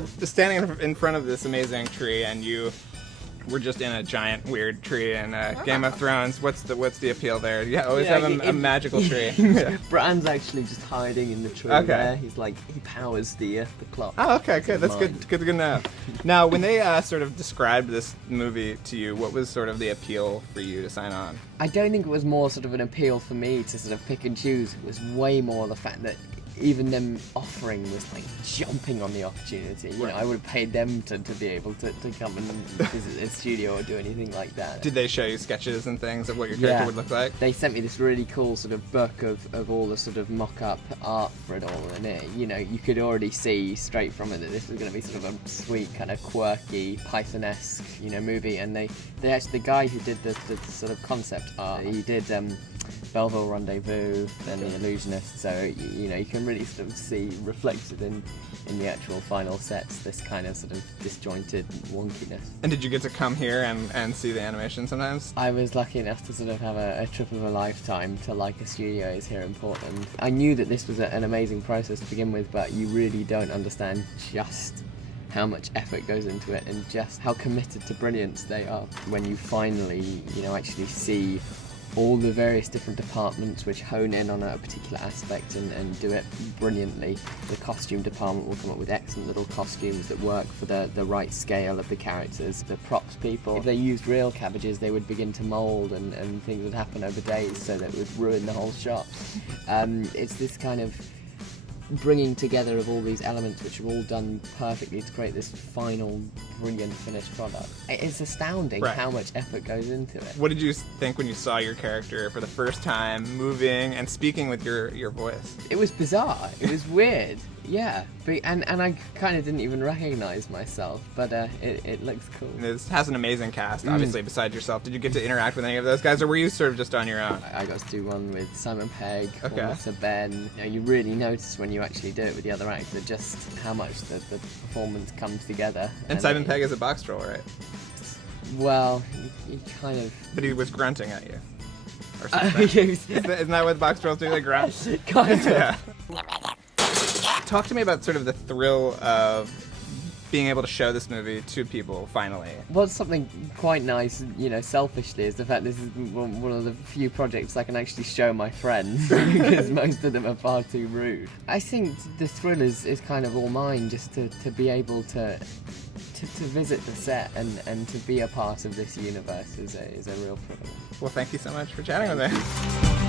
we're standing in front of this amazing tree, and we're just in a giant weird tree in Game of Thrones. What's the appeal there? You always have a magical tree. Bran's actually just hiding in the tree there. He's like, he powers the clock. Oh, okay, good. That's good to know. Now, when they sort of described this movie to you, what was sort of the appeal for you to sign on? I don't think it was more sort of an appeal for me to sort of pick and choose. It was way more the fact that even them offering was like jumping on the opportunity. You know, I would have paid them to be able to come and visit a studio or do anything like that. Did they show you sketches and things of what your character would look like? They sent me this really cool sort of book of all the sort of mock-up art for it all, and it, you know, you could already see straight from it that this was going to be sort of a sweet, kind of quirky, Python-esque, you know, movie. And they actually, the guy who did the sort of concept art, he did Belleville Rendezvous, then The Illusionist, so you know, you can really sort of see reflected in the actual final sets this kind of sort of disjointed wonkiness. And did you get to come here and see the animation sometimes? I was lucky enough to sort of have a trip of a lifetime to Laika Studios here in Portland. I knew that this was an amazing process to begin with, but you really don't understand just how much effort goes into it and just how committed to brilliance they are when you finally, you know, actually see all the various different departments which hone in on a particular aspect and do it brilliantly. The costume department will come up with excellent little costumes that work for the right scale of the characters. The props people, if they used real cabbages, they would begin to mould and things would happen over days, so that it would ruin the whole shop. It's this kind of bringing together of all these elements which are all done perfectly to create this final brilliant finished product. It's astounding how much effort goes into it. What did you think when you saw your character for the first time moving and speaking with your voice? It was bizarre. It was weird. Yeah, and I kind of didn't even recognize myself, but it looks cool. This has an amazing cast, obviously, besides yourself. Did you get to interact with any of those guys, or were you sort of just on your own? I got to do one with Simon Pegg, Melissa Ben. You know, you really notice when you actually do it with the other actor just how much the performance comes together. And Simon Pegg is a Boxtroll, right? Well, he kind of... But he was grunting at you. Or something. Isn't that what Boxtrolls do? They grunt? Kind of. Yeah. Talk to me about sort of the thrill of being able to show this movie to people, finally. What's something quite nice, you know, selfishly, is the fact this is one of the few projects I can actually show my friends, because most of them are far too rude. I think the thrill is kind of all mine, just to be able to visit the set and to be a part of this universe is a real privilege. Well, thank you so much for chatting with me.